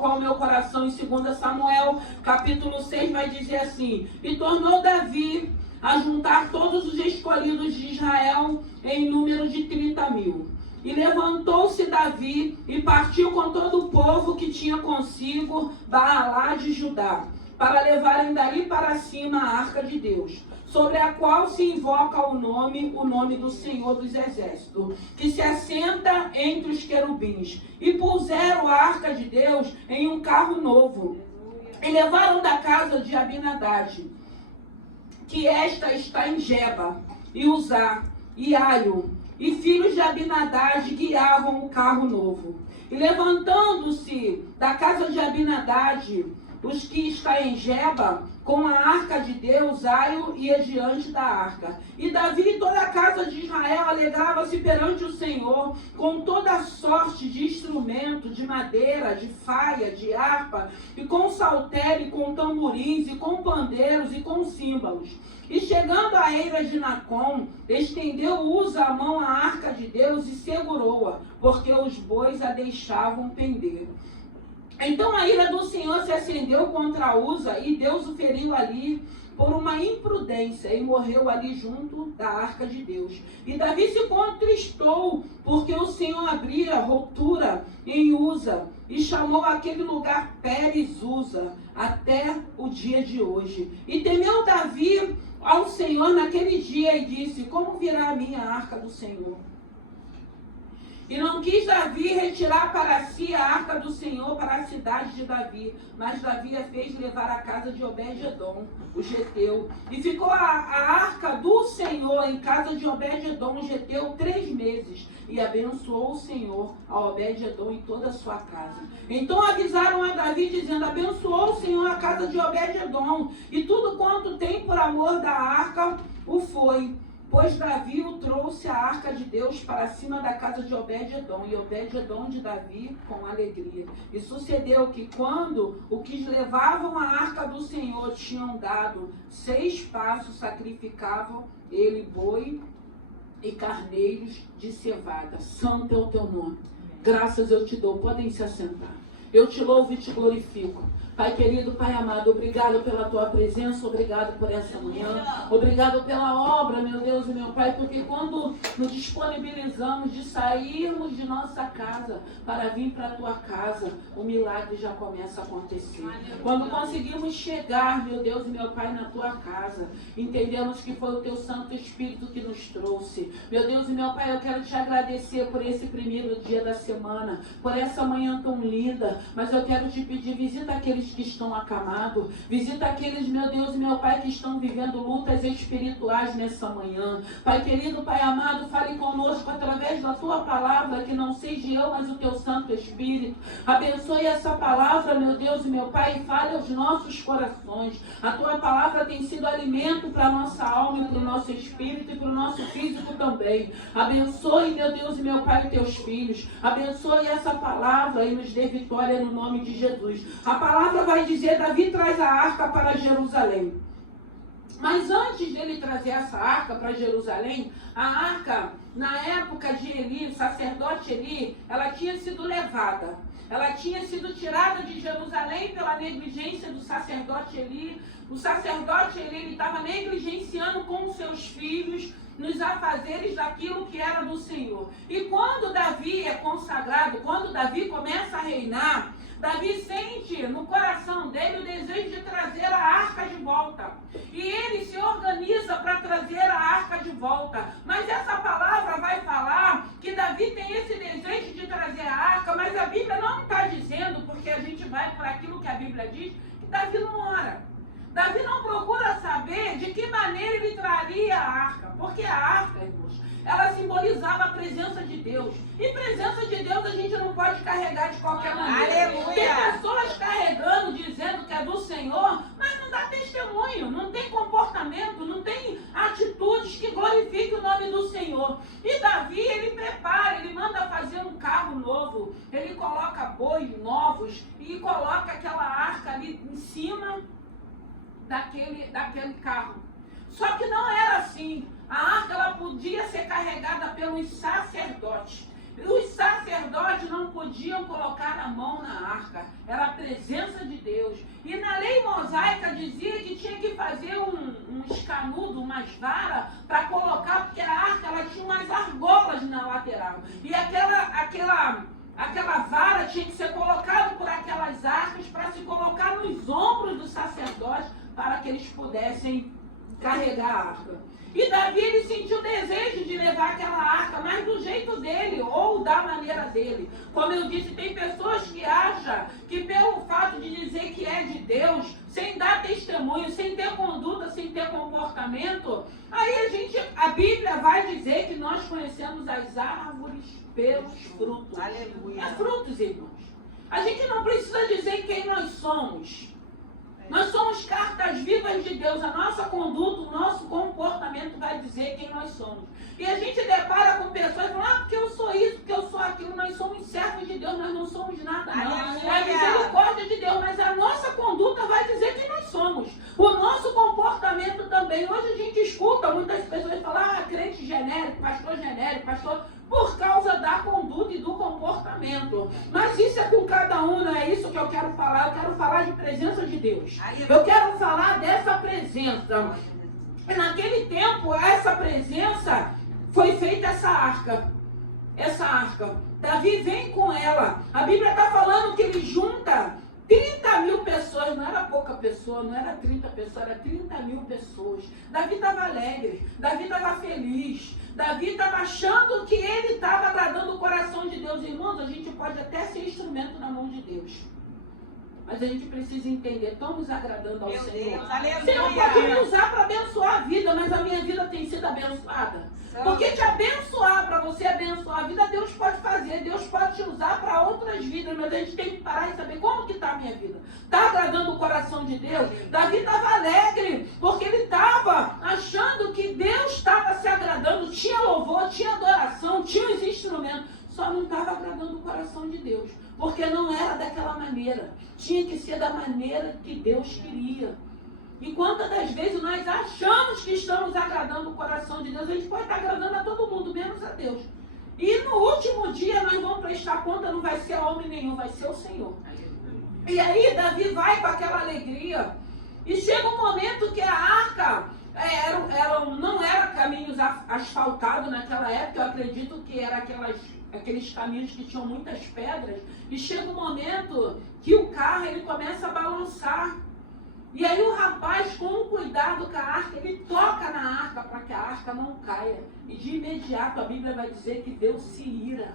colocou ao meu coração em 2 Samuel, capítulo 6, vai dizer assim: e tornou Davi a juntar todos os escolhidos de Israel em número de 30.000. E levantou-se Davi e partiu com todo o povo que tinha consigo Baalá de Judá, para levarem dali para cima a arca de Deus, sobre a qual se invoca o nome do Senhor dos Exércitos, que se assenta entre os querubins. E puseram a arca de Deus em um carro novo, e levaram da casa de Abinadab, que esta está em Geba, e Uzá, e Aio, e filhos de Abinadab guiavam o carro novo. E levantando-se da casa de Abinadab, os que está em Geba, com a arca de Deus, Aio ia diante da arca. E Davi e toda a casa de Israel alegrava-se perante o Senhor, com toda a sorte de instrumento, de madeira, de faia, de harpa, e com saltério, e com tamborins, e com pandeiros, e com símbolos. E chegando à eira de Nacon, estendeu Uza a mão à arca de Deus e segurou-a, porque os bois a deixavam pender. Então a ira do Senhor se acendeu contra Uza, e Deus o feriu ali por uma imprudência, e morreu ali junto da arca de Deus. E Davi se contristou, porque o Senhor abria ruptura em Uza, e chamou aquele lugar Pérez Uza, até o dia de hoje. E temeu Davi ao Senhor naquele dia, e disse: como virá a minha arca do Senhor? E não quis Davi retirar para si a arca do Senhor para a cidade de Davi, mas Davi a fez levar à casa de Obed-edom, o geteu. E ficou a arca do Senhor em casa de Obed-edom, o geteu, 3 meses. E abençoou o Senhor a Obed-edom e toda a sua casa. Então avisaram a Davi, dizendo: abençoou o Senhor a casa de Obed-edom, e tudo quanto tem por amor da arca o foi. Pois Davi o trouxe a arca de Deus para cima da casa de Obed-edom, e Obed-edom de Davi com alegria. E sucedeu que quando o que levavam a arca do Senhor tinham dado 6 passos, sacrificavam ele boi e carneiros de cevada. Santo é o teu nome. Graças eu te dou. Podem se assentar. Eu te louvo e te glorifico. Pai querido, Pai amado, obrigado pela tua presença, obrigado por essa manhã, obrigado pela obra, meu Deus e meu Pai, porque quando nos disponibilizamos de sairmos de nossa casa para vir para a tua casa, o milagre já começa a acontecer. Quando conseguimos chegar, meu Deus e meu Pai, na tua casa, entendemos que foi o teu Santo Espírito que nos trouxe. Meu Deus e meu Pai, eu quero te agradecer por esse primeiro dia da semana, por essa manhã tão linda, mas eu quero te pedir, visita aqueles que estão acamados, visita aqueles, meu Deus e meu Pai, que estão vivendo lutas espirituais nessa manhã. Pai querido, Pai amado, fale conosco através da tua palavra, que não seja eu, mas o teu Santo Espírito. Abençoe essa palavra, meu Deus e meu Pai, e fale aos nossos corações. A tua palavra tem sido alimento para a nossa alma e para o nosso espírito e para o nosso físico também. Abençoe, meu Deus e meu Pai, teus filhos. Abençoe essa palavra e nos dê vitória no nome de Jesus. A palavra vai dizer: Davi traz a arca para Jerusalém. Mas antes dele trazer essa arca para Jerusalém, a arca, na época de Eli, o sacerdote Eli, ela tinha sido levada. Ela tinha sido tirada de Jerusalém pela negligência do sacerdote Eli. O sacerdote Eli estava negligenciando com os seus filhos nos afazeres daquilo que era do Senhor. E quando Davi é consagrado, quando Davi começa a reinar, Davi sente no coração dele o desejo de trazer a arca de volta. E ele se organiza para trazer a arca de volta. Mas essa palavra vai falar que Davi tem esse desejo de trazer a arca, mas a Bíblia não está dizendo, porque a gente vai por aquilo que a Bíblia diz, que Davi não ora. Davi não procura saber de que maneira ele traria a arca, porque a arca, irmãos, ela simbolizava a presença de Deus. E presença de Deus a gente não pode carregar de qualquer maneira. Aleluia. Tem pessoas carregando, dizendo que é do Senhor, mas não dá testemunho, não tem comportamento, não tem atitudes que glorifiquem o nome do Senhor. E Davi, ele prepara, ele manda fazer um carro novo, ele coloca bois novos e coloca aquela arca ali em cima daquele carro. Só que não era assim. A arca ela podia ser carregada pelos sacerdotes. Os sacerdotes não podiam colocar a mão na arca, era a presença de Deus. E na lei mosaica dizia que tinha que fazer um escanudo, umas varas, para colocar, porque a arca ela tinha umas argolas na lateral. E aquela vara tinha que ser colocada por aquelas arcas para se colocar nos ombros dos sacerdotes para que eles pudessem carregar a arca. E Davi, ele sentiu desejo de levar aquela arca, mas do jeito dele, ou da maneira dele. Como eu disse, tem pessoas que acham que pelo fato de dizer que é de Deus, sem dar testemunho, sem ter conduta, sem ter comportamento, aí a Bíblia vai dizer que nós conhecemos as árvores pelos frutos. Aleluia. É frutos, irmãos. A gente não precisa dizer quem nós somos. Nós somos cartas vivas de Deus. A nossa conduta, o nosso comportamento vai dizer quem nós somos. E a gente depara com pessoas que falam, porque eu sou isso, porque eu sou aquilo. Nós somos servos de Deus, nós não somos nada, não. É a misericórdia de Deus, mas a nossa conduta vai dizer quem nós somos. O nosso comportamento também. Hoje a gente escuta muitas pessoas falar, crente genérico, pastor, por causa da conduta e do comportamento. Mas isso é com cada um, não é isso que eu quero falar. Eu quero falar de presença de Deus. Eu quero falar dessa presença. E naquele tempo, essa presença, foi feita essa arca. Davi vem com ela. A Bíblia está falando que ele junta 30.000 pessoas, não era pouca pessoa, não era 30 pessoas, era 30.000 pessoas. Davi estava alegre, Davi estava feliz, Davi estava achando que ele estava agradando o coração de Deus. Irmãos, a gente pode até ser instrumento na mão de Deus, mas a gente precisa entender, estamos agradando ao Senhor. O Senhor pode me usar para abençoar a vida, mas a minha vida tem sido abençoada. Porque te abençoar, para você abençoar a vida, Deus pode fazer, Deus pode te usar para outras vidas, mas a gente tem que parar e saber como que está a minha vida. Está agradando o coração de Deus? Davi estava alegre, porque ele estava achando que Deus estava se agradando, tinha louvor, tinha adoração, tinha os instrumentos, só não estava agradando o coração de Deus, porque não era daquela maneira, tinha que ser da maneira que Deus queria. E quantas das vezes nós achamos que estamos agradando o coração de Deus, a gente pode estar agradando a todo mundo, menos a Deus. E no último dia nós vamos prestar conta, não vai ser homem nenhum, vai ser o Senhor. E aí Davi vai com aquela alegria, e chega um momento que a arca não era caminhos asfaltados naquela época, eu acredito que era aqueles caminhos que tinham muitas pedras, e chega um momento que o carro ele começa a balançar. E aí o rapaz, com cuidado com a arca, ele toca na arca para que a arca não caia. E de imediato a Bíblia vai dizer que Deus se ira.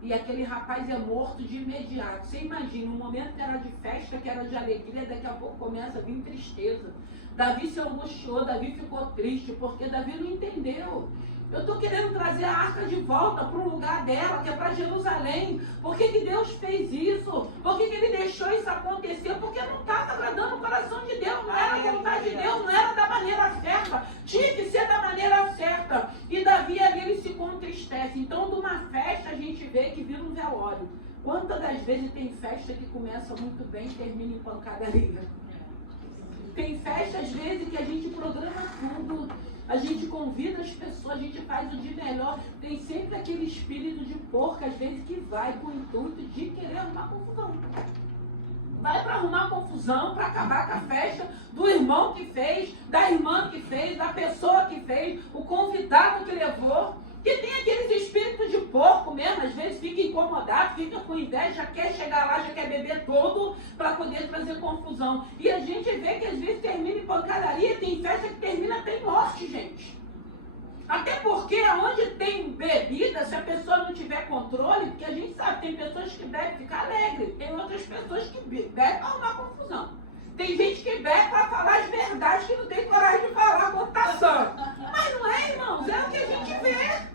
E aquele rapaz é morto de imediato. Você imagina, um momento que era de festa, que era de alegria, daqui a pouco começa a vir tristeza. Davi se angustiou, Davi ficou triste, porque Davi não entendeu. Eu estou querendo trazer a arca de volta para o lugar dela, que é para Jerusalém. Por que Deus fez isso? Por que Ele deixou isso acontecer? Porque não estava agradando o coração de Deus, não era a vontade de Deus, não era da maneira certa. Tinha que ser da maneira certa. E Davi ali ele se contristece. Então, de uma festa, a gente vê que vira um velório. Quantas das vezes tem festa que começa muito bem e termina em pancadaria? Tem festa, às vezes, que a gente programa tudo. A gente convida as pessoas, a gente faz o de melhor. Tem sempre aquele espírito de porco, às vezes, que vai com o intuito de querer arrumar confusão. Vai para arrumar confusão, para acabar com a festa do irmão que fez, da irmã que fez, da pessoa que fez, o convidado que levou. Que tem aqueles espíritos de porco mesmo, às vezes fica incomodado, fica com inveja, já quer chegar lá, já quer beber todo para poder trazer confusão. E a gente vê que às vezes termina em pancadaria, tem festa que termina até em morte, gente. Até porque onde tem bebida, se a pessoa não tiver controle, porque a gente sabe, tem pessoas que bebem ficar alegre, tem outras pessoas que bebem para arrumar confusão. Tem gente que bebe para falar as verdades que não tem coragem de falar quando está sã. Mas não é, irmãos, é o que a gente vê.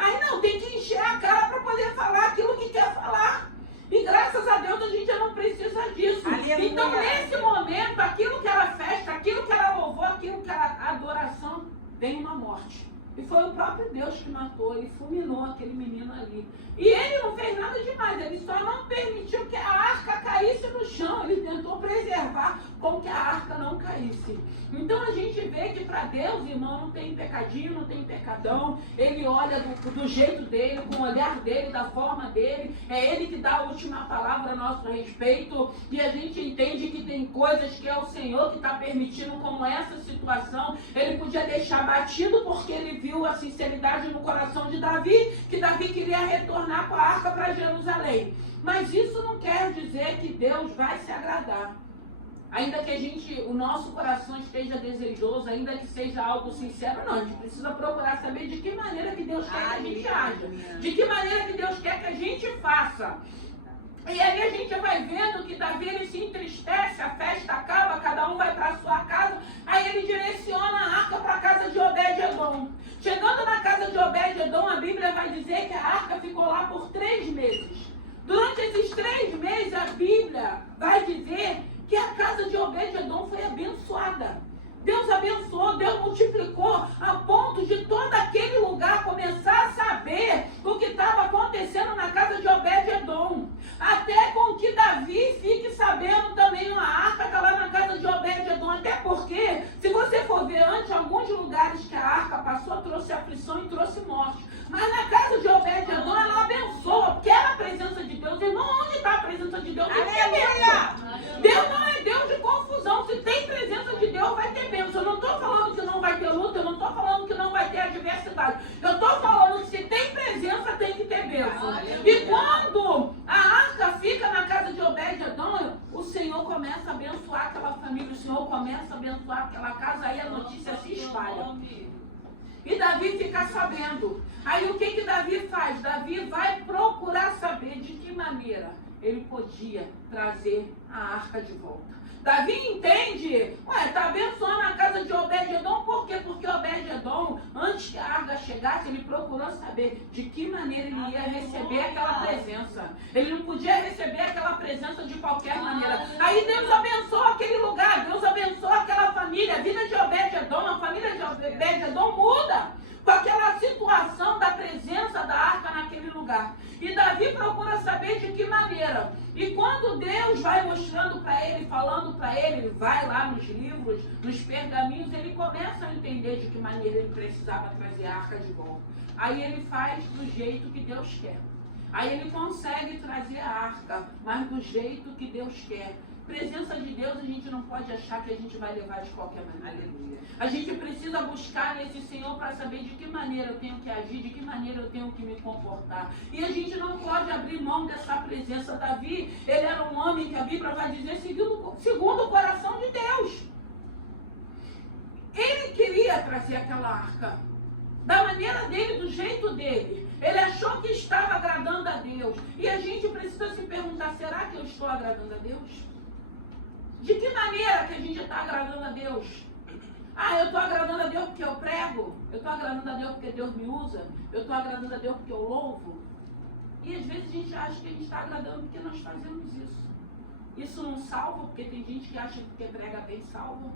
Aí não, tem que encher a cara para poder falar aquilo que quer falar. E graças a Deus a gente já não precisa disso. Aleluia. Então nesse momento, aquilo que era festa, aquilo que era louvor, aquilo que era adoração, vem uma morte. E foi o próprio Deus que matou, ele fulminou aquele menino ali. E ele não fez nada demais, ele só não permitiu que a arca caísse no chão. chão, ele tentou preservar com que a arca não caísse. Então a gente vê que para Deus, irmão, não tem pecadinho, não tem pecadão. Ele olha do jeito dele, com o olhar dele, da forma dele. É ele que dá a última palavra a nosso respeito. E a gente entende que tem coisas que é o Senhor que está permitindo, como essa situação. Ele podia deixar batido porque ele viu a sinceridade no coração de Davi, que Davi queria retornar com a arca para Jerusalém. Mas isso não quer dizer que Deus vai se agradar. Ainda que o nosso coração esteja desejoso, ainda que seja algo sincero, não. A gente precisa procurar saber de que maneira que Deus quer que a gente haja. De que maneira que Deus quer que a gente faça. E aí a gente vai vendo que Davi, ele se entristece, a festa acaba, cada um vai para a sua casa. Aí ele direciona a arca para a casa de Obed-Edom. Chegando na casa de Obed-Edom, a Bíblia vai dizer que a arca ficou lá por 3 meses. Durante esses 3 meses, a Bíblia vai dizer que a casa de Obed-Edom foi abençoada. Deus abençoou, Deus multiplicou, a ponto de todo aquele lugar começar a saber o que estava acontecendo na casa de Obed-Edom. Até com que Davi fique sabendo também, uma arca está lá na casa de Obed-Edom. Até porque, se você for ver antes, alguns lugares que a arca passou, trouxe aflição e trouxe morte. Mas na casa de Obed-Edom, ela abençoa, porque era a presença de Deus. Irmão, onde está a presença de Deus? Deus não é Deus de confusão. Se tem presença de Deus, vai ter bênção. Eu não estou falando que não vai ter luta, eu não estou falando que não vai ter adversidade. Eu estou falando que se tem presença, tem que ter bênção. E quando a arca fica na casa de Obed-Edom, o Senhor começa a abençoar aquela família, o Senhor começa a abençoar aquela casa, aí a notícia se espalha. E Davi fica sabendo. Aí o que Davi faz? Davi vai procurar saber de que maneira ele podia trazer a arca de volta. Davi entende, está abençoando a casa de Obed-Edom, por quê? Porque Obed-Edom, antes que a arca chegasse, ele procurou saber de que maneira ele ia receber aquela presença. Ele não podia receber aquela presença de qualquer maneira. Aí Deus abençoa aquele lugar, Deus abençoa aquela família, a vida de Obed-Edom, a família de Obed-Edom muda com aquela situação da presença da arca naquele lugar. E Davi procura saber de que maneira. E quando Deus vai mostrando para ele, falando para ele, ele vai lá nos livros, nos pergaminhos, ele começa a entender de que maneira ele precisava trazer a arca de volta. Aí ele faz do jeito que Deus quer. Aí ele consegue trazer a arca, mas do jeito que Deus quer. Presença de Deus, a gente não pode achar que a gente vai levar de qualquer maneira. Aleluia. A gente precisa buscar nesse Senhor para saber de que maneira eu tenho que agir, de que maneira eu tenho que me comportar. E a gente não pode abrir mão dessa presença. Davi, ele era um homem que a Bíblia vai dizer segundo o coração de Deus. Ele queria trazer aquela arca da maneira dele, do jeito dele. Ele achou que estava agradando a Deus. E a gente precisa se perguntar, será que eu estou agradando a Deus? De que maneira que a gente está agradando a Deus? Eu estou agradando a Deus porque eu prego. Eu estou agradando a Deus porque Deus me usa. Eu estou agradando a Deus porque eu louvo. E às vezes a gente acha que a gente está agradando porque nós fazemos isso. Isso não salva, porque tem gente que acha que porque prega bem salva.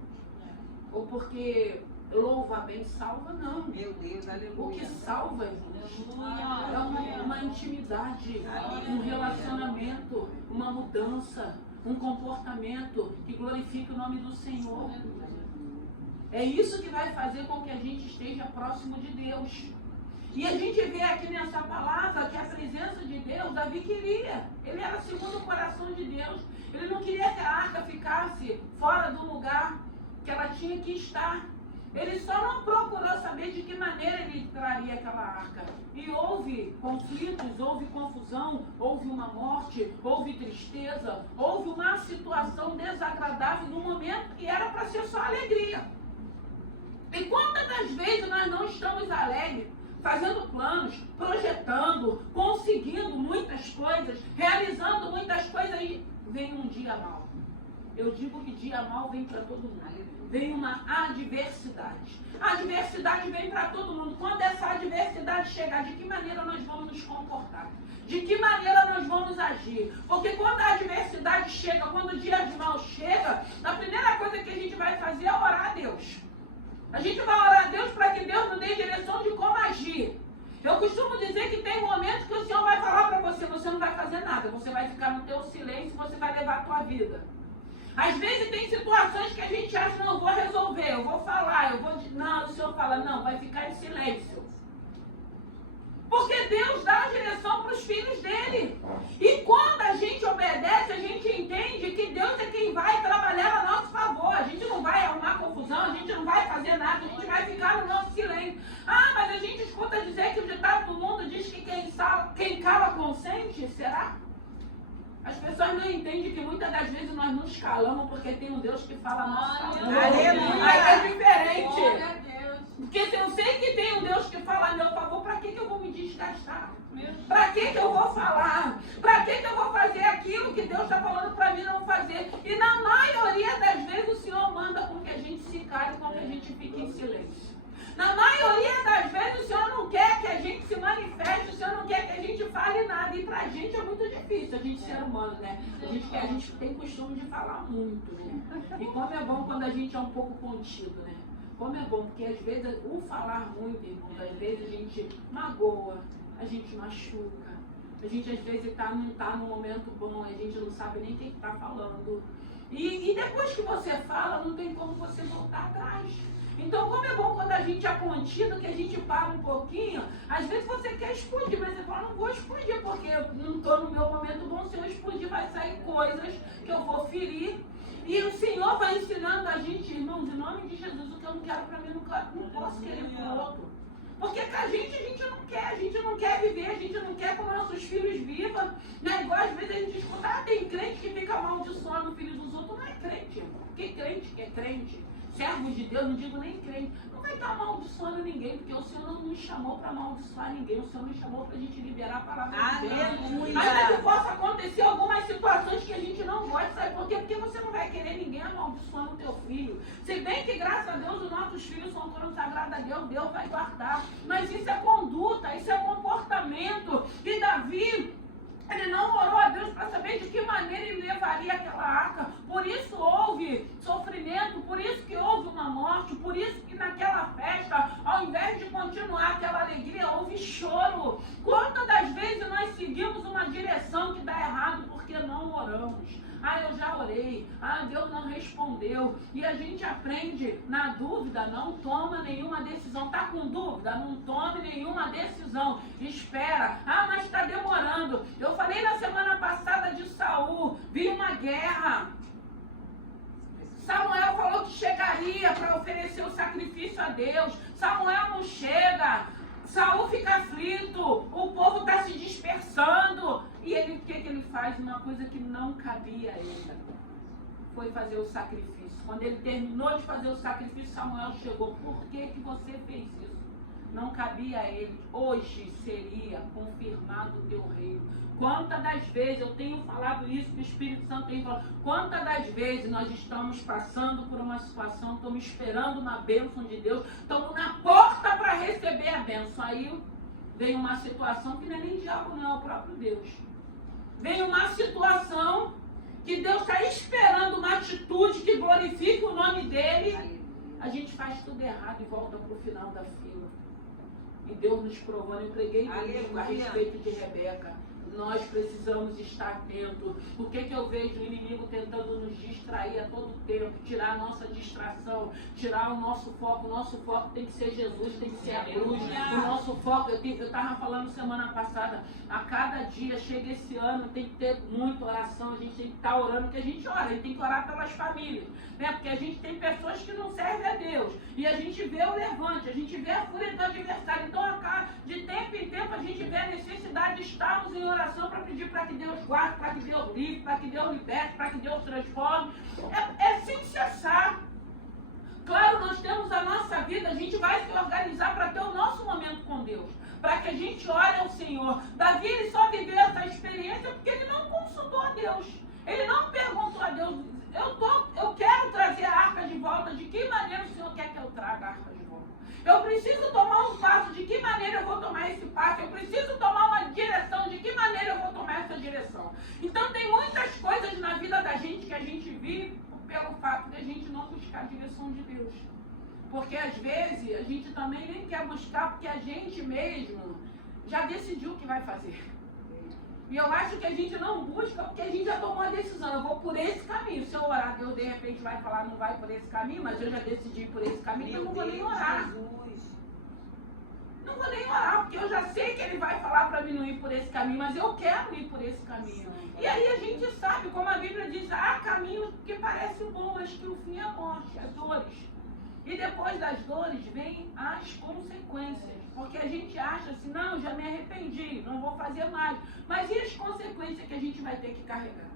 Ou porque louva bem salva, não. Meu Deus, aleluia. O que salva, irmãos, é uma intimidade, um relacionamento, uma mudança, um comportamento que glorifique o nome do Senhor. É isso que vai fazer com que a gente esteja próximo de Deus. E a gente vê aqui nessa palavra que a presença de Deus, Davi queria. Ele era segundo o coração de Deus. Ele não queria que a arca ficasse fora do lugar que ela tinha que estar. Ele só não procurou saber de que maneira ele traria aquela arca. E houve conflitos, houve confusão, houve uma morte, houve tristeza, houve uma situação desagradável no momento que era para ser só alegria. E quantas das vezes nós não estamos alegres, fazendo planos, projetando, conseguindo muitas coisas, realizando muitas coisas e vem um dia mau. Eu digo que dia mau vem para todo mundo. Vem uma adversidade. A adversidade vem para todo mundo. Quando essa adversidade chegar, de que maneira nós vamos nos comportar? De que maneira nós vamos agir? Porque quando a adversidade chega, quando o dia de mal chega, a primeira coisa que a gente vai fazer é orar a Deus. A gente vai orar a Deus para que Deus nos dê direção de como agir. Eu costumo dizer que tem momentos que o Senhor vai falar para você, você não vai fazer nada, você vai ficar no teu silêncio, você vai levar a tua vida. Às vezes tem situações que a gente acha, não, eu vou resolver, eu vou falar, Não, o Senhor fala, não, vai ficar em silêncio. Porque Deus dá a direção para os filhos dele. E quando a gente obedece, a gente entende que Deus é quem vai trabalhar a nosso favor. A gente não vai arrumar confusão, a gente não vai fazer nada, a gente vai ficar no nosso silêncio. Ah, mas a gente escuta dizer que o ditado do mundo diz que quem cala consente, será? As pessoas não entendem que muitas das vezes nós nos calamos porque tem um Deus que fala a nosso favor. Aí é diferente. Porque se eu sei que tem um Deus que fala a meu favor, para que eu vou me desgastar? Para que eu vou falar? Para que eu vou fazer aquilo que Deus está falando para mim não fazer? E na maioria das vezes o Senhor manda com que a gente se cale, com que a gente fique em silêncio. Na maioria das vezes o Senhor não quer que a gente se manifeste, o Senhor não quer que a gente fale nada. E pra gente é muito difícil, a gente ser humano, né? A gente tem costume de falar muito, né? E como é bom quando a gente é um pouco contido, né? Como é bom, porque às vezes o falar muito, irmãos, às vezes a gente magoa, a gente machuca. A gente às vezes não está num momento bom, a gente não sabe nem quem está falando. E depois que você fala, não tem como você voltar atrás. Então, como é bom quando a gente é contido, que a gente para um pouquinho, às vezes você quer explodir, mas você fala, não vou explodir, porque eu não estou no meu momento bom, se eu explodir vai sair coisas que eu vou ferir. E o Senhor vai ensinando a gente, irmãos, em nome de Jesus, o que eu não quero para mim, não posso querer para o outro. Porque com a gente não quer viver, a gente não quer que nossos filhos vivam. Né? Igual às vezes a gente escuta, tem crente que fica amaldiçoando o filho dos outros, não é crente, irmão. Que crente que é crente? Servos de Deus, não digo nem crente, não vai estar amaldiçoando ninguém, porque o Senhor não nos chamou para amaldiçoar ninguém, o Senhor nos chamou para a gente liberar a palavra de Deus. Ainda que possa acontecer algumas situações que a gente não gosta, sabe por quê? Porque você não vai querer ninguém amaldiçoando o teu filho. Se bem que, graças a Deus, os nossos filhos são consagrados a Deus, Deus vai guardar. Mas isso é conduta, isso é comportamento. E Davi, ele não orou a Deus para saber de que maneira ele levaria aquela arca. Por isso houve sofrimento, por isso que houve uma morte, por isso que naquela festa, ao invés de continuar aquela alegria, houve choro. Quantas das vezes nós seguimos uma direção que dá errado porque não oramos? Eu já orei. Deus não respondeu. E a gente aprende, na dúvida, não toma nenhuma decisão. Está com dúvida? Não tome nenhuma decisão. Espera. Mas está demorando. Eu falei na semana passada de Saul. Vi uma guerra. Samuel falou que chegaria para oferecer o sacrifício a Deus. Samuel não chega. Saul fica aflito, o povo está se dispersando. E ele, o que ele faz? Uma coisa que não cabia a ele. Foi fazer o sacrifício. Quando ele terminou de fazer o sacrifício, Samuel chegou. Por que você fez isso? Não cabia a ele. Hoje seria confirmado o teu reino. Quantas das vezes, eu tenho falado isso, que o Espírito Santo tem falado, quantas das vezes nós estamos passando por uma situação, estamos esperando uma bênção de Deus, estamos na porta para receber a bênção. Aí vem uma situação que não é nem diabo, não é o próprio Deus. Vem uma situação que Deus está esperando uma atitude que glorifique o nome dele. A gente faz tudo errado e volta para o final da fila. E Deus nos provando, eu preguei a respeito de Rebeca. Nós precisamos estar atentos. O que eu vejo o inimigo tentando nos distrair a todo tempo, tirar a nossa distração, tirar o nosso foco. O nosso foco tem que ser Jesus, tem que ser a cruz. O nosso foco, eu estava falando semana passada, a cada dia, chega esse ano, tem que ter muita oração, a gente tem que estar orando, porque a gente ora, a gente tem que orar pelas famílias, né? Porque a gente tem pessoas que não servem a Deus, e a gente vê o levante, a gente vê a fúria do adversário. Então, de tempo em tempo, a gente vê a necessidade de estarmos em oração para pedir para que Deus guarde, para que Deus livre, para que Deus liberte, para que Deus transforme. É sem cessar. Claro, nós temos a nossa vida, a gente vai se organizar para ter o nosso momento com Deus, para que a gente ore ao Senhor. Davi, ele só viveu essa experiência porque ele não consultou a Deus. Ele não perguntou a Deus, eu quero trazer a arca de volta, de que maneira o Senhor quer que eu traga a arca de volta? Eu preciso tomar um passo, de que maneira eu vou tomar esse passo? Eu preciso tomar uma direção, de que maneira eu vou tomar essa direção? Então tem muitas coisas na vida da gente que a gente vive pelo fato de a gente não buscar a direção de Deus. Porque às vezes a gente também nem quer buscar, porque a gente mesmo já decidiu o que vai fazer. E eu acho que a gente não busca porque a gente já tomou a decisão. Eu vou por esse caminho. Se eu orar, Deus de repente vai falar, não vai por esse caminho, mas eu já decidi por esse caminho, então eu não vou nem orar. Não vou nem orar, porque eu já sei que Ele vai falar para mim não ir por esse caminho, mas eu quero ir por esse caminho. E aí a gente sabe, como a Bíblia diz, há caminhos que parecem bons, mas que o fim é a morte, as dores. E depois das dores vem as consequências. Porque a gente acha assim, não, já me arrependi, não vou fazer mais. Mas e as consequências que a gente vai ter que carregar?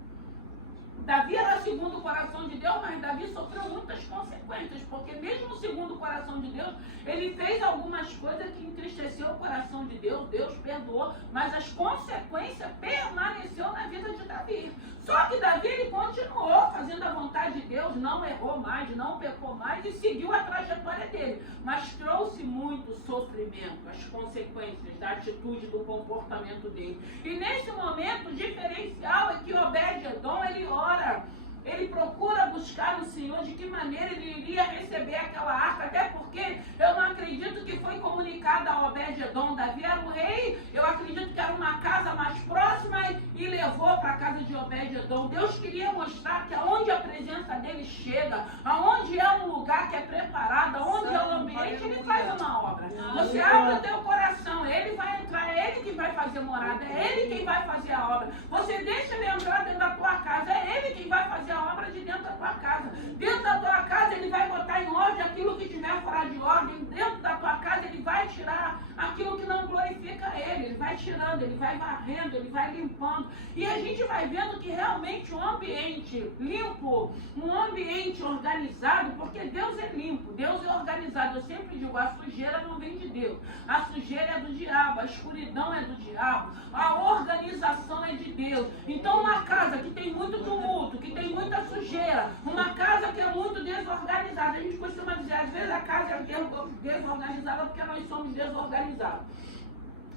Davi era segundo o coração de Deus, mas Davi sofreu muitas consequências, porque mesmo segundo o coração de Deus, ele fez algumas coisas que entristeceu o coração de Deus, Deus perdoou, mas as consequências permaneceu na vida de Davi. Só que Davi, ele continuou fazendo a vontade de Deus, não errou mais, não pecou mais e seguiu a trajetória dele, mas trouxe muito sofrimento, as consequências da atitude, do comportamento dele. E nesse momento, o diferencial é que Obed-Edom, ele ora, ele procura buscar no Senhor de que maneira ele iria receber aquela arca, até porque eu não acredito que foi comunicado a Obed-Edom. Davi era o rei, eu acredito que era uma casa mais próxima e levou para a casa de Obed-Edom. Deus queria mostrar que aonde a presença dele chega, aonde é um lugar que é preparado, aonde é um ambiente, ele faz uma obra. Você abre o teu coração, ele vai entrar, é ele que vai fazer morada, é ele quem vai fazer a obra. Você deixa ele entrar dentro da tua casa, é ele quem vai fazer a obra de dentro da tua casa. Dentro da tua casa ele vai botar em ordem aquilo que estiver fora de ordem. Dentro da tua casa ele vai tirar aquilo que não glorifica ele. Ele vai tirando, ele vai varrendo, ele vai limpando. E a gente vai vendo que realmente um ambiente limpo, um ambiente organizado, porque Deus é limpo, Deus é organizado. Eu sempre digo, a sujeira não vem de Deus. A sujeira é do diabo, a escuridão é do diabo, a organização é de Deus. Então uma casa que tem muito tumulto, que tem muita sujeira, uma casa que é muito desorganizada, a gente costuma dizer, às vezes a casa é desorganizada porque nós somos desorganizados.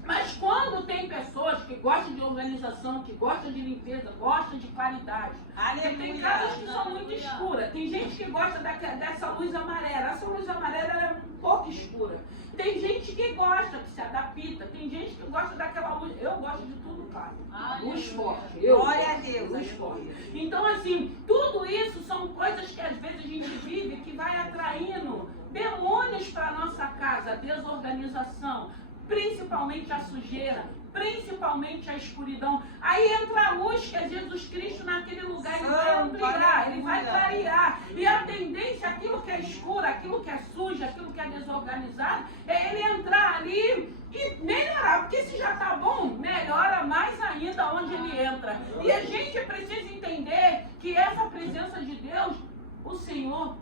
Mas quando tem pessoas que gostam de organização, que gostam de limpeza, gostam de claridade, tem casas que são muito escuras, tem gente que gosta dessa luz amarela, essa luz amarela é um pouco escura. Tem gente que gosta, que se adapta, tem gente que gosta daquela luz, eu gosto de tudo claro, luz forte, glória a Deus, luz forte. Então assim, tudo isso são coisas que às vezes a gente vive que vai atraindo demônios para a nossa casa, a desorganização, principalmente a sujeira, principalmente a escuridão. Aí entra a luz que é Jesus Cristo naquele lugar, ele vai ampliar, ele vai clarear. E a tendência, aquilo que é escuro, aquilo que é sujo, aquilo que é desorganizado, é ele entrar ali e melhorar. Porque se já está bom, melhora mais ainda onde ele entra. E a gente precisa entender que essa presença de Deus, o Senhor,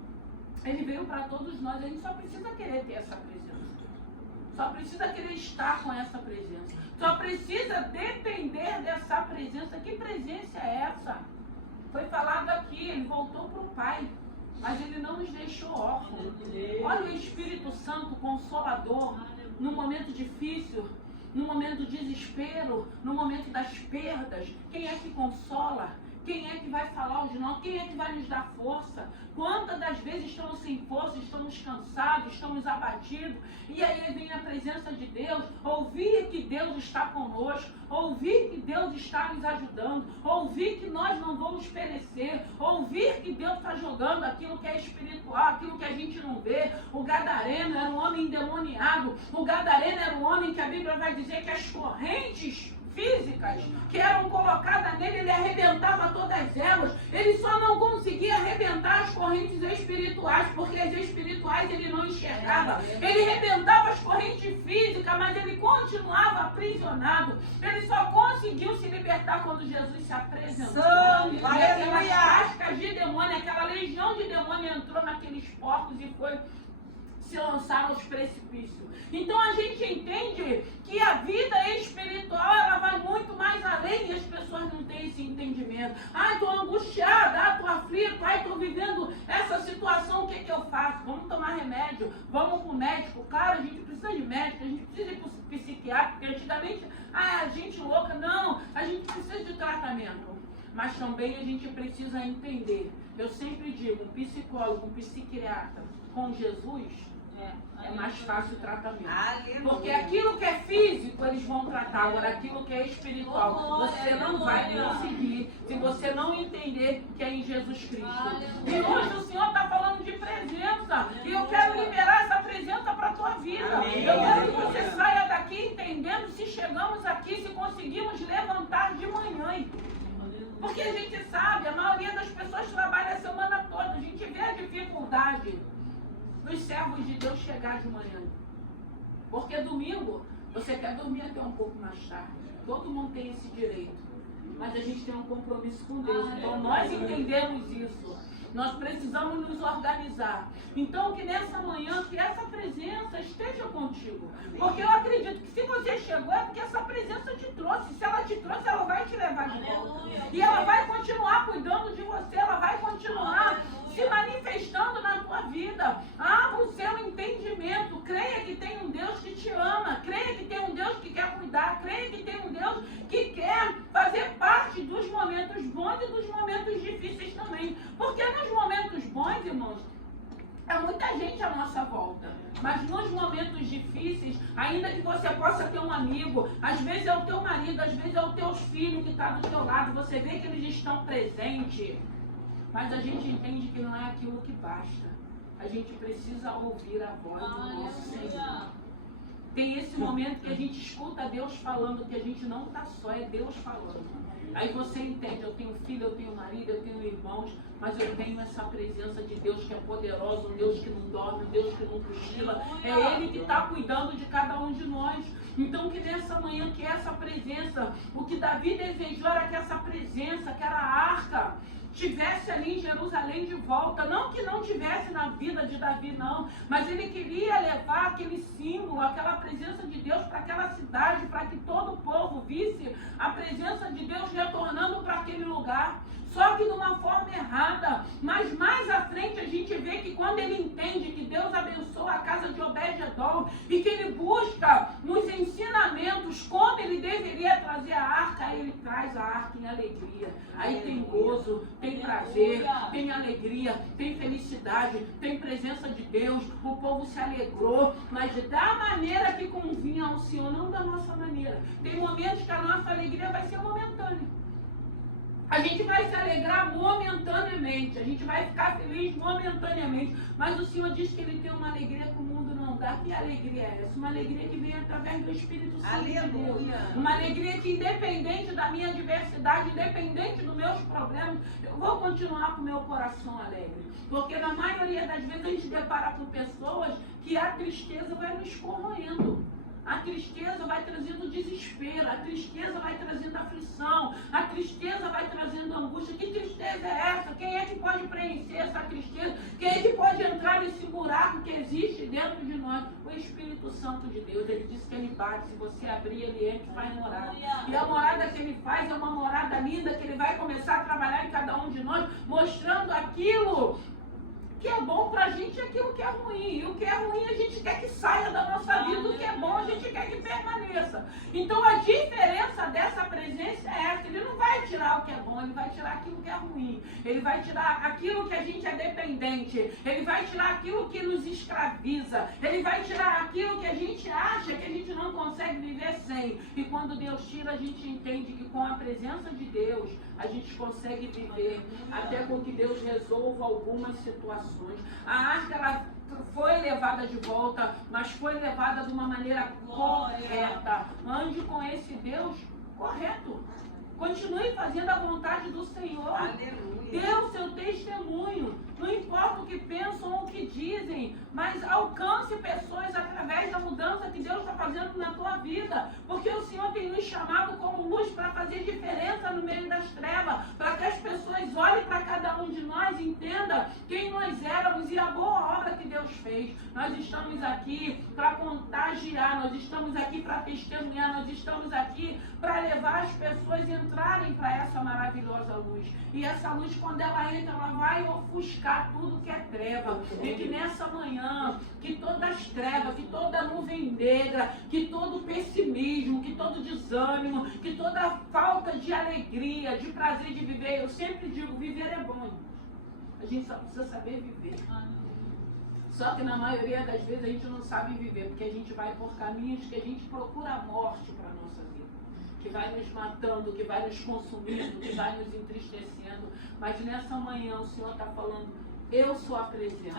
ele veio para todos nós. A gente só precisa querer ter essa presença. Só precisa querer estar com essa presença. Só precisa depender dessa presença. Que presença é essa? Foi falado aqui, ele voltou para o Pai, mas ele não nos deixou órfãos. Olha o Espírito Santo Consolador, no momento difícil, no momento do desespero, no momento das perdas. Quem é que consola? Quem é que vai falar os não? Quem é que vai nos dar força? Quantas das vezes estamos sem força, estamos cansados, estamos abatidos, e aí vem a presença de Deus, ouvir que Deus está conosco, ouvir que Deus está nos ajudando, ouvir que nós não vamos perecer, ouvir que Deus está jogando aquilo que é espiritual, aquilo que a gente não vê. O Gadareno era um homem endemoniado, o Gadareno era um homem que a Bíblia vai dizer que as correntes físicas que eram colocadas nele, ele arrebentava todas elas. Ele só não conseguia arrebentar as correntes espirituais, porque as espirituais ele não enxergava. Ele arrebentava as correntes físicas, mas ele continuava aprisionado. Ele só conseguiu se libertar quando Jesus se apresentou. E aquelas cascas de demônio, aquela legião de demônio entrou naqueles porcos e foi se lançar aos precipícios. Então a gente entende que a vida espiritual ela vai muito mais além e as pessoas não têm esse entendimento. Ai, estou angustiada, estou aflito, ai, estou vivendo essa situação, o que que eu faço? Vamos tomar remédio, vamos para o médico. Claro, a gente precisa de médico, a gente precisa ir para o psiquiatra, porque antigamente, a gente louca, não, a gente precisa de tratamento. Mas também a gente precisa entender, eu sempre digo, um psicólogo, um psiquiatra com Jesus, é mais fácil o tratamento. Aleluia. Porque aquilo que é físico, eles vão tratar. Agora, aquilo que é espiritual, você não vai conseguir se você não entender que é em Jesus Cristo. E hoje o Senhor está falando de presença. E eu quero liberar essa presença para a tua vida. Amém. Eu quero que você saia daqui entendendo se chegamos aqui, se conseguimos levantar de manhã. Porque a gente sabe, a maioria das pessoas trabalha a semana toda. A gente vê a dificuldade dos servos de Deus chegar de manhã. Porque domingo, você quer dormir até um pouco mais tarde. Todo mundo tem esse direito. Mas a gente tem um compromisso com Deus. Então nós entendemos isso. Nós precisamos nos organizar. Então que nessa manhã, que essa presença esteja contigo. Porque eu acredito que se você chegou é porque essa presença te trouxe. Se ela te trouxe, ela vai te levar de volta. E ela vai continuar cuidando de você. Ela vai continuar se manifestando na tua vida. Abra o seu entendimento. Creia que tem um Deus que te ama. Creia que tem um Deus que quer cuidar. Creia que tem um Deus que quer fazer parte dos momentos bons e dos momentos difíceis também. Porque nos momentos bons, irmãos, é muita gente à nossa volta. Mas nos momentos difíceis, ainda que você possa ter um amigo, às vezes é o teu marido, às vezes é o teu filho que está do teu lado, você vê que eles estão presentes. Mas a gente entende que não é aquilo que basta. A gente precisa ouvir a voz do nosso Senhor. Tem esse momento que a gente escuta Deus falando, que a gente não está só, é Deus falando. Aí você entende, eu tenho filho, eu tenho marido, eu tenho irmãos, mas eu tenho essa presença de Deus que é poderoso, um Deus que não dorme, um Deus que não cochila. É Ele que está cuidando de cada um de nós. Então que nessa manhã, que essa presença, o que Davi desejou era que essa presença, que era a arca, tivesse ali em Jerusalém de volta. Não que não tivesse na vida de Davi, não, mas ele queria levar aquele símbolo, aquela presença de Deus para aquela cidade, para que todo o povo visse a presença de Deus retornando para aquele lugar. Só que de uma forma errada. Mas mais à frente a gente vê que quando ele entende que Deus abençoa a casa de Obed-edom e que ele busca nos ensinamentos como ele deveria trazer a arca, aí ele traz a arca em alegria. Aí tem gozo, tem prazer, tem alegria, tem felicidade, tem presença de Deus. O povo se alegrou, mas da maneira que convinha ao Senhor, não da nossa maneira. Tem momentos que a nossa alegria vai ser momentânea. A gente vai se alegrar momentaneamente, a gente vai ficar feliz momentaneamente, mas o Senhor diz que Ele tem uma alegria que o mundo não dá. Que alegria é essa? Uma alegria que vem através do Espírito Santo de Deus. Uma alegria que, independente da minha adversidade, independente dos meus problemas, eu vou continuar com o meu coração alegre. Porque na maioria das vezes a gente se depara com pessoas que a tristeza vai nos corroendo. A tristeza vai trazendo desespero, a tristeza vai trazendo aflição, a tristeza vai trazendo angústia. Que tristeza é essa? Quem é que pode preencher essa tristeza? Quem é que pode entrar nesse buraco que existe dentro de nós? O Espírito Santo de Deus. Ele disse que ele bate, se você abrir, ele entra e faz morada. E a morada que ele faz é uma morada linda, que ele vai começar a trabalhar em cada um de nós, mostrando aquilo que é bom pra gente e aquilo que é ruim. E o que é ruim a gente quer que saia da nossa vida, o que é bom a gente quer que permaneça. Então a diferença dessa presença é essa. Ele não vai tirar o que é bom, ele vai tirar aquilo que é ruim. Ele vai tirar aquilo que a gente é dependente. Ele vai tirar aquilo que nos escraviza. Ele vai tirar aquilo que a gente acha que a gente não consegue viver sem. E quando Deus tira, a gente entende que com a presença de Deus, a gente consegue viver até com que Deus resolva algumas situações. A arca, ela foi levada de volta, mas foi levada de uma maneira correta. Ande com esse Deus correto. Continue fazendo a vontade do Senhor. Aleluia. Dê o seu testemunho. Não importa o que pensam ou o que dizem, mas alcance pessoas através da mudança que Deus está fazendo na tua vida. Porque o Senhor tem nos chamado como luz para fazer diferença no meio das trevas. Para que as pessoas olhem para cada um de nós e entendam quem nós éramos e a boa obra que Deus fez. Nós estamos aqui para contagiar, nós estamos aqui para testemunhar, nós estamos aqui para levar as pessoas a entrarem para essa maravilhosa luz. E essa luz, quando ela entra, ela vai ofuscar tudo que é treva. E que nessa manhã, que todas as trevas, que toda nuvem negra, que todo pessimismo, que todo desânimo, que toda falta de alegria, de prazer de viver, eu sempre digo, viver é bom. A gente só precisa saber viver. Só que na maioria das vezes a gente não sabe viver, porque a gente vai por caminhos que a gente procura a morte para a nossa vida, que vai nos matando, que vai nos consumindo, que vai nos entristecendo. Mas nessa manhã o Senhor está falando: eu sou a presença,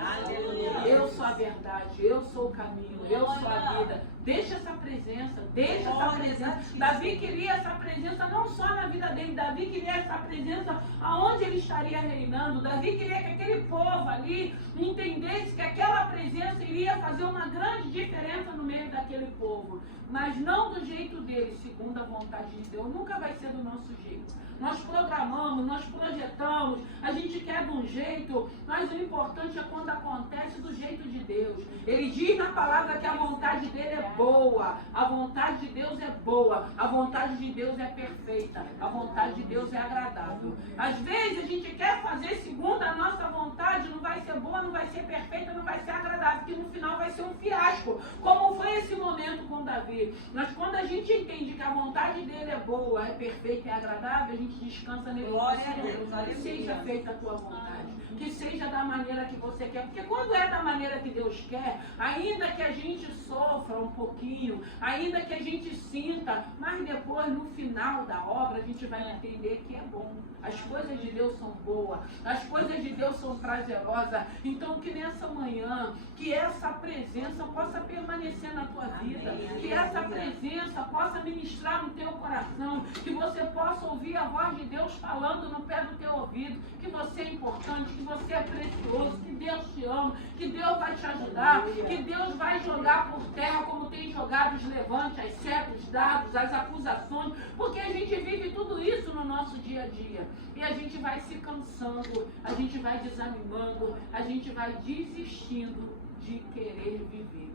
eu sou a verdade, eu sou o caminho, eu sou a vida. Deixa essa presença, deixa essa presença. Davi queria essa presença não só na vida dele, Davi queria essa presença aonde ele estaria reinando. Davi queria que aquele povo ali entendesse que aquela presença iria fazer uma grande diferença no meio daquele povo. Mas não do jeito dele, segundo a vontade de Deus. Nunca vai ser do nosso jeito. Nós programamos, nós projetamos, a gente quer de um jeito, mas o importante é quando acontece do jeito de Deus. Ele diz na palavra que a vontade dele é boa, a vontade de Deus é boa, a vontade de Deus é perfeita, a vontade de Deus é agradável. Às vezes a gente quer fazer segundo a nossa vontade, não vai ser boa, não vai ser perfeita, não vai ser agradável, porque no final vai ser um fiasco, como foi esse momento com Davi. Mas quando a gente entende que a vontade dele é boa, é perfeita e agradável, a gente descansa nele. Glória a Deus, que seja feita a tua vontade, que seja da maneira que você quer, porque quando é da maneira que Deus quer, ainda que a gente sofra um pouquinho, ainda que a gente sinta, mas depois no final da obra a gente vai entender que é bom. As coisas de Deus são boas, as coisas de Deus são prazerosas. Então que nessa manhã, que essa presença possa permanecer na tua vida, que essa presença possa ministrar no teu coração, que você possa ouvir a voz de Deus falando no pé do teu ouvido, que você é importante, que você é precioso, que Deus te ama, que Deus vai te ajudar, que Deus vai jogar por terra como tem jogado os levantes, as setas, os dados, as acusações, porque a gente vive tudo isso no nosso dia a dia. E a gente vai se cansando, a gente vai desanimando, a gente vai desistindo de querer viver.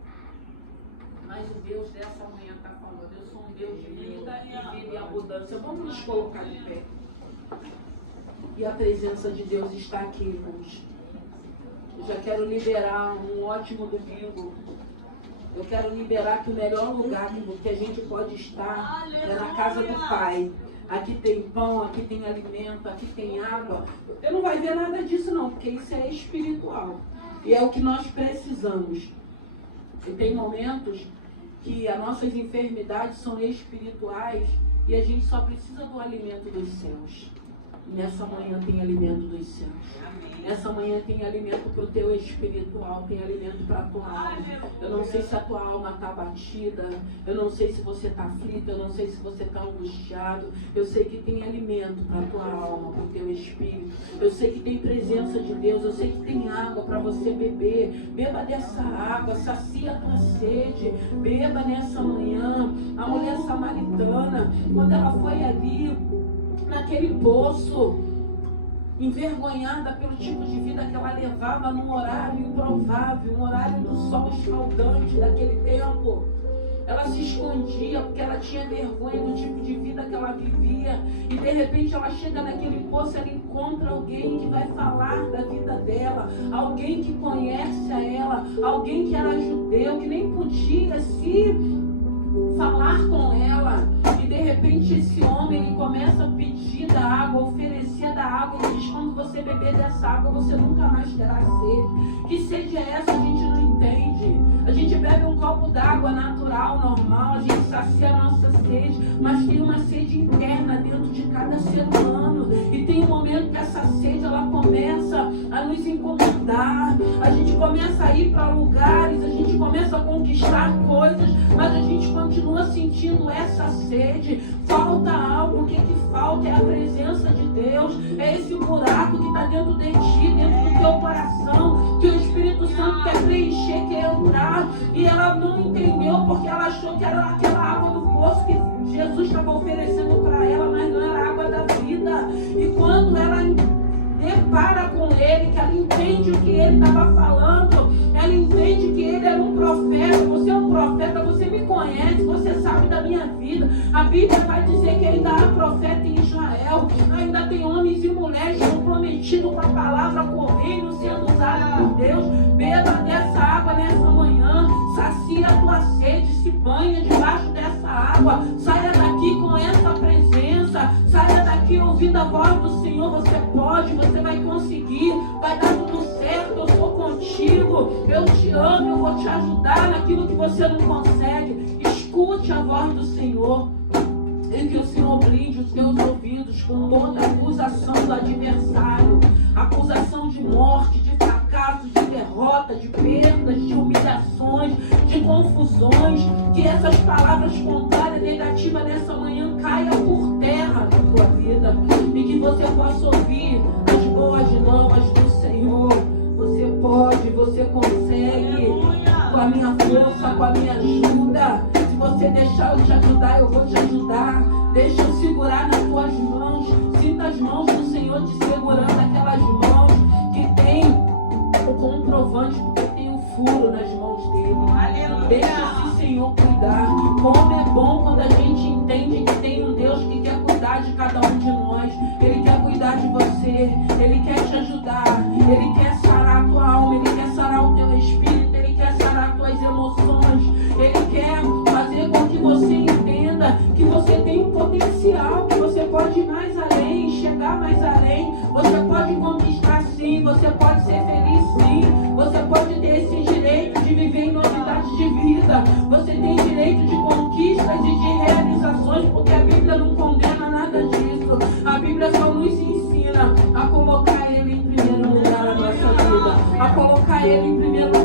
Mas o Deus dessa manhã está falando: eu sou um Deus de vida e abundância. Vamos nos colocar de pé. E a presença de Deus está aqui, irmãos. Eu já quero liberar um ótimo domingo. Eu quero liberar que o melhor lugar que a gente pode estar é na casa do Pai. Aqui tem pão, aqui tem alimento, aqui tem água. Você não vai ver nada disso não, porque isso é espiritual. E é o que nós precisamos. E tem momentos que as nossas enfermidades são espirituais e a gente só precisa do alimento dos céus. E nessa manhã tem alimento dos céus. Nessa manhã tem alimento para o teu espiritual, tem alimento para a tua alma. Eu não sei se a tua alma está abatida, eu não sei se você está aflito, eu não sei se você está angustiado. Eu sei que tem alimento para a tua alma, para o teu espírito. Eu sei que tem presença de Deus, eu sei que tem água para você beber. Beba dessa água, sacia a tua sede. Beba nessa manhã. A mulher samaritana, quando ela foi ali naquele poço, envergonhada pelo tipo de vida que ela levava num horário improvável, um horário do sol escaldante daquele tempo. Ela se escondia porque ela tinha vergonha do tipo de vida que ela vivia. E de repente ela chega naquele poço, ela encontra alguém que vai falar da vida dela, alguém que conhece a ela, alguém que era judeu, que nem podia se falar com ela. E de repente esse homem, ele começa a pedir da água, oferecer da água. Ele diz: quando você beber dessa água, você nunca mais terá sede. Que sede é essa? A gente não entende. A gente bebe um copo d'água natural, normal, a gente sacia a nossa sede, mas tem uma sede interna dentro de cada ser humano. E tem um momento que essa sede, ela começa a nos incomodar. A gente começa a ir para lugares, a gente começa a conquistar coisas, mas a gente continua sentindo essa sede. Falta algo. O que falta? É a presença de Deus. É esse buraco que está dentro de ti, dentro do teu coração, que o Espírito Santo quer preencher, quer entrar. E ela não entendeu, porque ela achou que era aquela água do poço que Jesus estava oferecendo para ela, mas não era a água da vida. E quando ela depara com ele, que ela entende o que ele estava falando, ela entende que ele era um profeta. Você é um profeta, você me conhece, você sabe da minha vida. A Bíblia vai dizer que ainda há profeta em Israel, ainda tem homens e mulheres comprometidos com a palavra, com o reino, sendo usados por Deus. Beba dessa água nessa manhã, sacia a tua sede, se banha debaixo dessa água, saia daqui com essa presença, saia daqui ouvindo a voz do Senhor. Você pode, você vai conseguir, vai dar tudo certo, eu sou contigo. Senhor, eu te amo, eu vou te ajudar naquilo que você não consegue. Escute a voz do Senhor. E que o Senhor blinde os teus ouvidos com toda acusação do adversário, acusação de morte, de fracasso, de derrota, de perdas, de humilhações, de confusões. Que essas palavras contrárias, negativas nessa manhã caiam por terra na tua vida e que você possa ouvir as boas novas do Senhor. Você pode, você consegue. Com a minha força, com a minha ajuda. Se você deixar eu te ajudar, eu vou te ajudar. Deixa eu segurar nas tuas mãos. Sinta as mãos do Senhor te segurando, aquelas mãos que tem o comprovante, porque tem um furo nas mãos dele. Aleluia. Deixa esse Senhor cuidar. Como é bom quando a gente entende que tem um Deus que quer cuidar de cada um de nós. Ele quer cuidar de você. Ele quer te ajudar. Ele quer sarar a tua alma. Ele quer sarar o teu espírito. Ele quer sarar tuas emoções. Ele quer fazer com que você entenda que você tem um potencial, que você pode ir mais além, chegar mais além. Você pode conquistar sim, você pode ser feliz sim. Você pode ter esse direito de viver em novidade de vida. Você tem direito de conquistas e de realizações, porque a Bíblia não condena nada disso. A Bíblia só nos ensina a colocar Ele em primeiro lugar na nossa vida, a colocar Ele em primeiro lugar